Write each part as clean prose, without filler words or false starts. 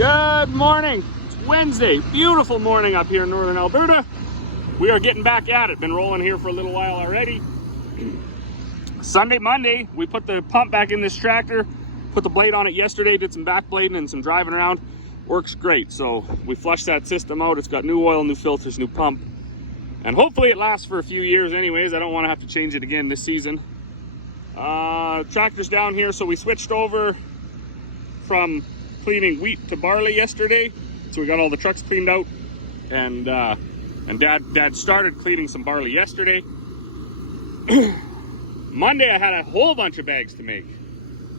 Good morning. It's Wednesday. Beautiful morning up here in northern Alberta. We are getting back at it. Been rolling here for a little while already. Sunday, Monday, we put the pump back in this tractor, put the blade on it yesterday, did some back blading and some driving around. Works great. So we flushed that system out. It's got new oil, new filters, new pump. And hopefully it lasts for a few years anyways. I don't want to have to change it again this season. Tractor's down here, so we switched over from cleaning wheat to barley yesterday. So we got all the trucks cleaned out, and Dad started cleaning some barley yesterday. Monday I had a whole bunch of bags to make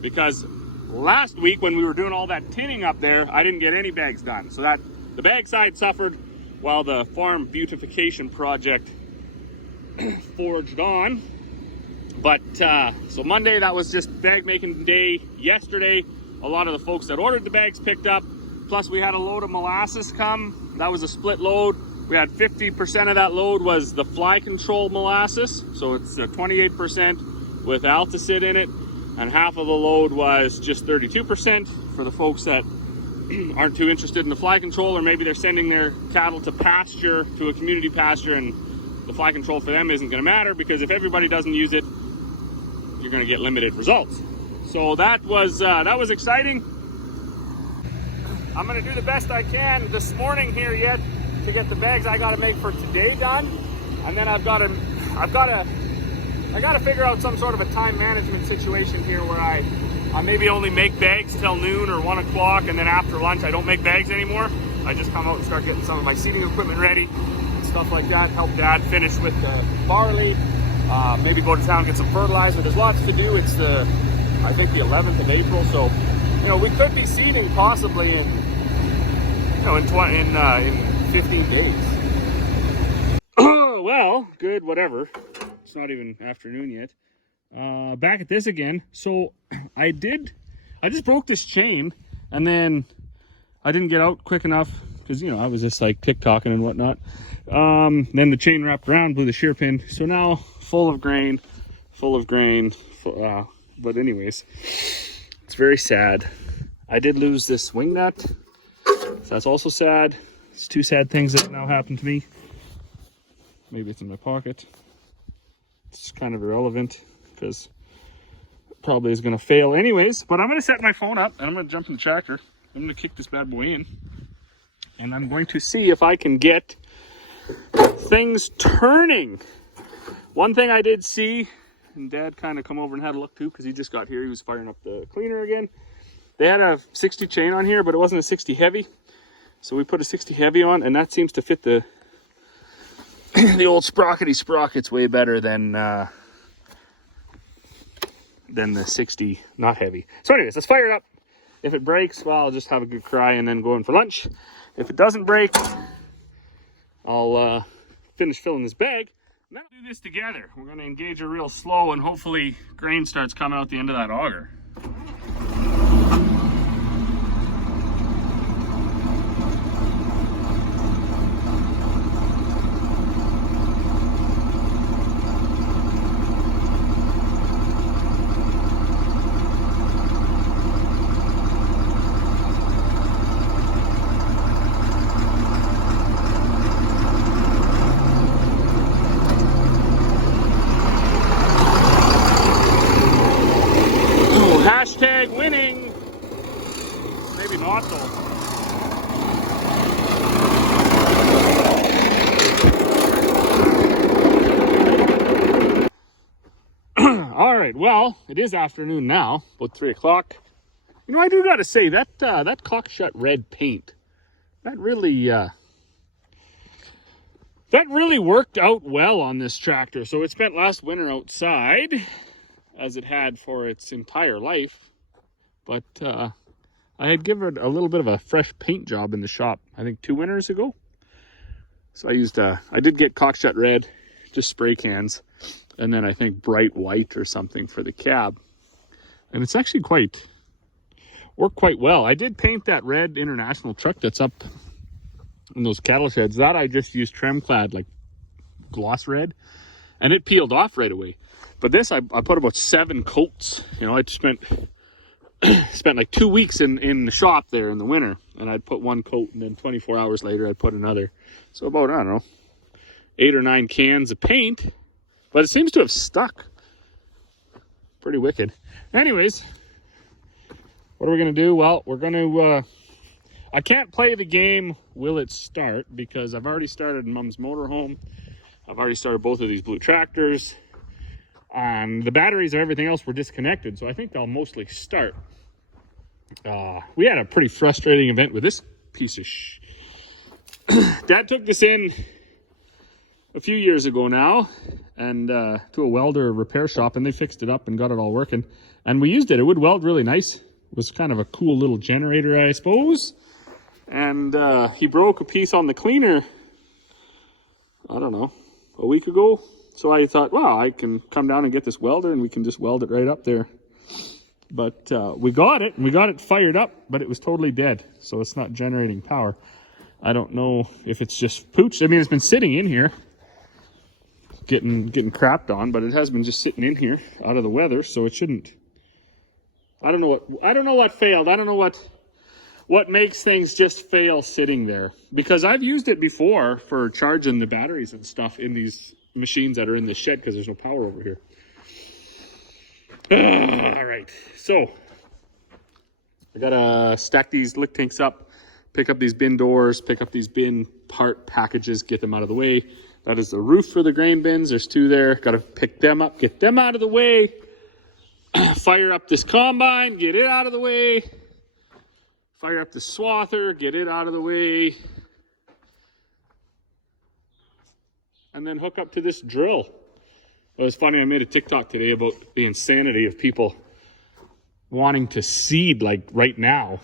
because last week when we were doing all that tinning up there, I didn't get any bags done. So that the bag side suffered while the farm beautification project forged on. But so Monday, that was just bag making day. Yesterday, a lot of the folks that ordered the bags picked up. Plus we had a load of molasses come. That was a split load. We had 50% of that load was the fly control molasses. So it's 28% with Alticid in it. And half of the load was just 32% for the folks that aren't too interested in the fly control, or maybe they're sending their cattle to pasture, to a community pasture, and the fly control for them isn't gonna matter because if everybody doesn't use it, you're gonna get limited results. So that was exciting. I'm gonna do the best I can this morning here yet to get the bags I gotta make for today done. And then I gotta figure out some sort of a time management situation here where I maybe only make bags till noon or 1 o'clock, and then after lunch I don't make bags anymore. I just come out and start getting some of my seeding equipment ready and stuff like that. Help Dad finish with the barley. Maybe go to town and get some fertilizer. There's lots to do. It's I think the 11th of April, so we could be seeding possibly in 15 days. Well, good, whatever. It's not even afternoon yet. Back at this again. So I just broke this chain, and then I didn't get out quick enough because I was just like TikToking and whatnot. Then the chain wrapped around, blew the shear pin. So now full of grain. But anyways, it's very sad. I did lose this swing nut. So that's also sad. It's two sad things that now happen to me. Maybe it's in my pocket. It's kind of irrelevant because it probably is going to fail anyways. But I'm going to set my phone up and I'm going to jump in the tractor. I'm going to kick this bad boy in. And I'm going to see if I can get things turning. One thing I did see, and Dad kind of come over and had a look too because he just got here. He was firing up the cleaner again. They had a 60 chain on here, but it wasn't a 60 heavy. So we put a 60 heavy on, and that seems to fit the old sprockety sprockets way better than the 60 not heavy. So anyways, let's fire it up. If it breaks, well, I'll just have a good cry and then go in for lunch. If it doesn't break, I'll finish filling this bag. Now do this together. We're going to engage her real slow, and hopefully grain starts coming out the end of that auger. Hashtag winning. Maybe not though. All right, well, it is afternoon now, about 3 o'clock. I do gotta say that that Cockshut red paint, that really worked out well on this tractor. So it spent last winter outside, as it had for its entire life, but I had given it a little bit of a fresh paint job in the shop, I think 2 winters ago. So I did get Cockshut red, just spray cans, and then I think bright white or something for the cab, and it's actually worked quite well. I did paint that red International truck that's up in those cattle sheds. That I just used Tremclad, like gloss red, and it peeled off right away. But this, I put about 7 coats. I spent spent like 2 weeks in the shop there in the winter, and I'd put one coat, and then 24 hours later I'd put another. So about, I don't know, 8 or 9 cans of paint, but it seems to have stuck. Pretty wicked. Anyways, what are we gonna do? Well, we're gonna I can't play the game Will It Start, because I've already started Mom's motorhome. I've already started both of these blue tractors, and the batteries and everything else were disconnected, so I think they'll mostly start. We had a pretty frustrating event with this piece of Dad took this in a few years ago now, and to a welder repair shop, and they fixed it up and got it all working, and we used it. It would weld really nice. It was kind of a cool little generator, I suppose. And he broke a piece on the cleaner, I don't know, a week ago. So I thought, wow, I can come down and get this welder and we can just weld it right up there. But we got it fired up, but it was totally dead. So it's not generating power. I don't know if it's just pooched. I mean, it's been sitting in here, getting crapped on, but it has been just sitting in here out of the weather, so it shouldn't. I don't know what failed. I don't know what makes things just fail sitting there, because I've used it before for charging the batteries and stuff in these machines that are in the shed, because there's no power over here. All right, so I gotta stack these lick tanks up, pick up these bin doors, pick up these bin part packages, get them out of the way. That is the roof for the grain bins. There's 2 there. Gotta pick them up, get them out of the way. Fire up this combine, get it out of the way. Fire up the swather, get it out of the way. And then hook up to this drill. Well, it's funny, I made a TikTok today about the insanity of people wanting to seed like right now.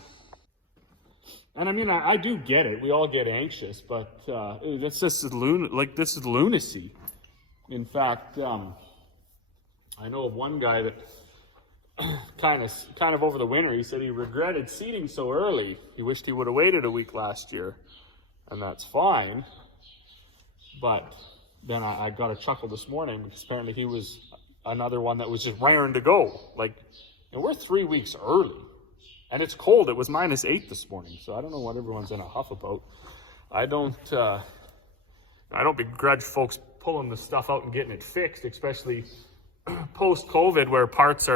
And I mean, I do get it. We all get anxious, but this is lunacy. In fact, I know of one guy that kind of over the winter, he said he regretted seeding so early. He wished he would have waited a week last year, and that's fine. But then I got a chuckle this morning, because apparently he was another one that was just raring to go. Like, and we're 3 weeks early, and it's cold. It was -8 this morning, so I don't know what everyone's in a huff about. I don't begrudge folks pulling the stuff out and getting it fixed, especially post-COVID, where parts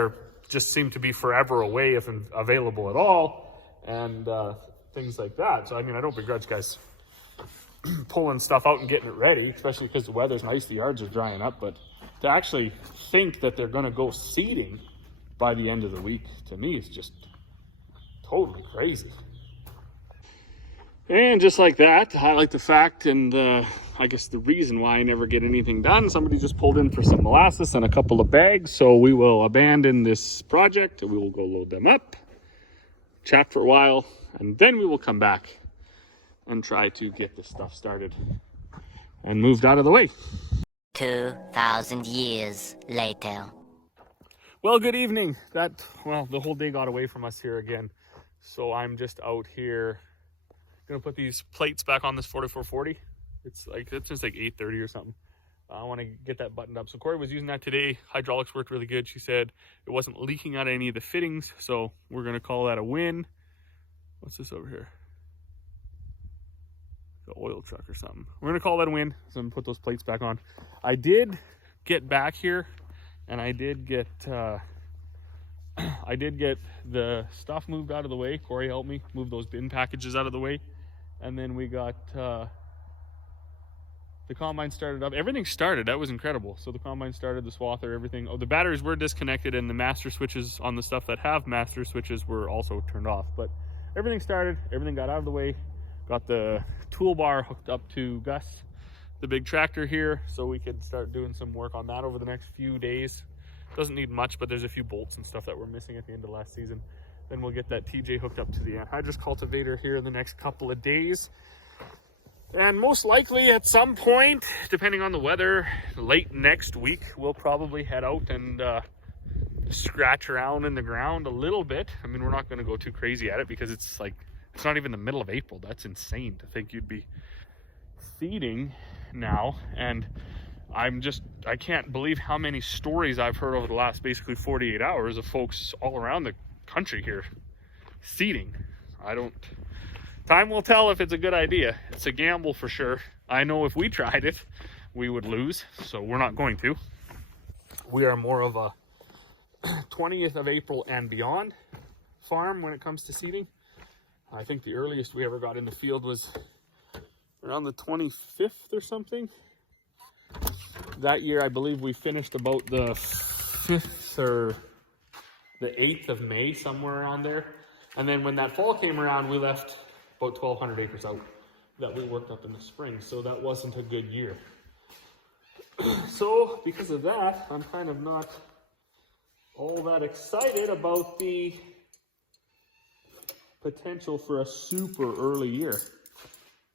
just seem to be forever away if available at all, and things like that. So I mean, I don't begrudge guys pulling stuff out and getting it ready, especially because the weather's nice, the yards are drying up. But to actually think that they're going to go seeding by the end of the week, to me, is just totally crazy. And just like that, to highlight the fact, and I guess the reason why I never get anything done, somebody just pulled in for some molasses and a couple of bags, so we will abandon this project and we will go load them up, chat for a while, and then we will come back and try to get this stuff started and moved out of the way. 2,000 years later. Well, good evening. The whole day got away from us here again, so I'm just out here gonna put these plates back on this 4440. It's just like 8:30 or something. I want to get that buttoned up. So Corey was using that today. Hydraulics worked really good. She said it wasn't leaking out of any of the fittings, so we're gonna call that a win. What's this over here? The oil truck or something. We're gonna call that a win. So I'm gonna put those plates back on. I did get back here, and I did get the stuff moved out of the way. Corey helped me move those bin packages out of the way. And then we got the combine started up. Everything started. That was incredible. So the combine started, the swather, everything. Oh, the batteries were disconnected, and the master switches on the stuff that have master switches were also turned off. But everything started. Everything got out of the way. Got the toolbar hooked up to Gus, the big tractor here, so we could start doing some work on that over the next few days. Doesn't need much, but there's a few bolts and stuff that were missing at the end of last season. Then we'll get that TJ hooked up to the anhydrous cultivator here in the next couple of days. And most likely at some point, depending on the weather, late next week, we'll probably head out and scratch around in the ground a little bit. I mean, we're not going to go too crazy at it, because it's not even the middle of April. That's insane to think you'd be seeding now. And I can't believe how many stories I've heard over the last basically 48 hours of folks all around the country here. Seeding. Time will tell if it's a good idea. It's a gamble for sure. I know if we tried it, we would lose, so we're not going to. We are more of a 20th of April and beyond farm when it comes to seeding. I think the earliest we ever got in the field was around the 25th or something. That year, I believe we finished about the 5th or the 8th of May, somewhere around there. And then when that fall came around, we left about 1,200 acres out that we worked up in the spring. So that wasn't a good year. So because of that, I'm kind of not all that excited about the potential for a super early year.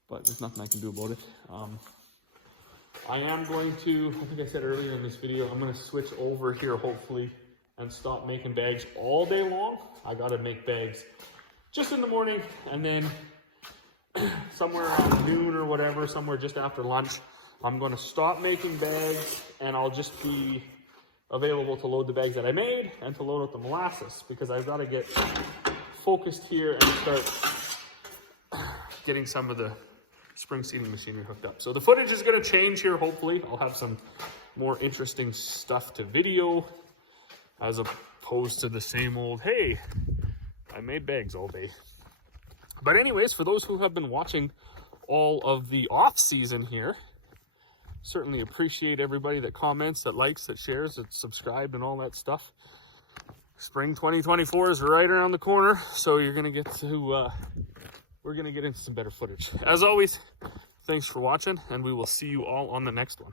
But there's nothing I can do about it. I am going to, I think I said earlier in this video, I'm going to switch over here hopefully and stop making bags all day long. I got to make bags just in the morning, and then somewhere around noon or whatever, somewhere just after lunch, I'm going to stop making bags, and I'll just be available to load the bags that I made and to load up the molasses, because I've got to get focused here and start getting some of the spring seeding machinery hooked up. So the footage is going to change here, hopefully. I'll have some more interesting stuff to video as opposed to the same old, hey, I made bags all day. But anyways, for those who have been watching all of the off season here, certainly appreciate everybody that comments, that likes, that shares, that subscribed and all that stuff. Spring 2024 is right around the corner, so you're going to get to we're going to get into some better footage. As always, thanks for watching, and we will see you all on the next one.